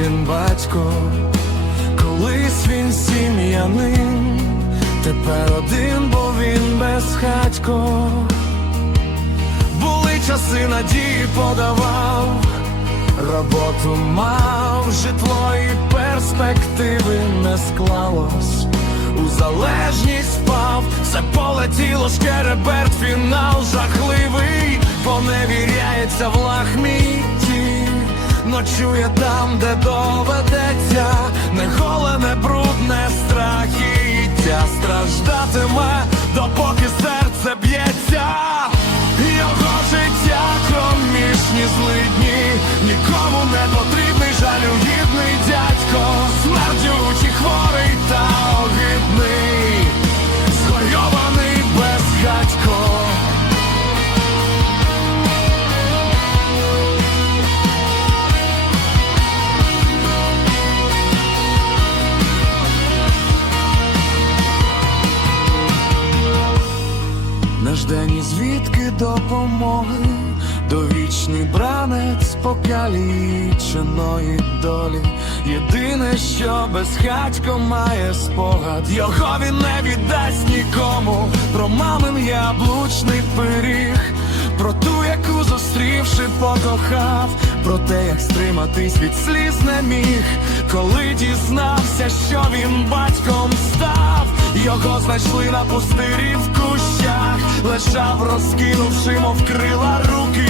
він батько, колись він сім'янин, тепер один, бо він безхатько. Були часи надії подавав, роботу мав, житло і перспективи не склалось. У залежність впав, все полетіло, шкереберт, фінал жахливий, поневіряється в лахмітті, ночує там, де доведеться, не голене, брудне страхіття, страждатиме, допоки серце б'ється, Не звідки допомоги, довічний бранець покаліченої долі. Єдине, що безхатько має спогад, його він не віддасть нікому. Про мамин яблучний пиріг, про ту, яку зустрівши, покохав, про те, як стриматись від сліз не міг, коли дізнався, що він батьком став. Його знайшли на пустирі в кущах, лежав, розкинувши, мов крила руки,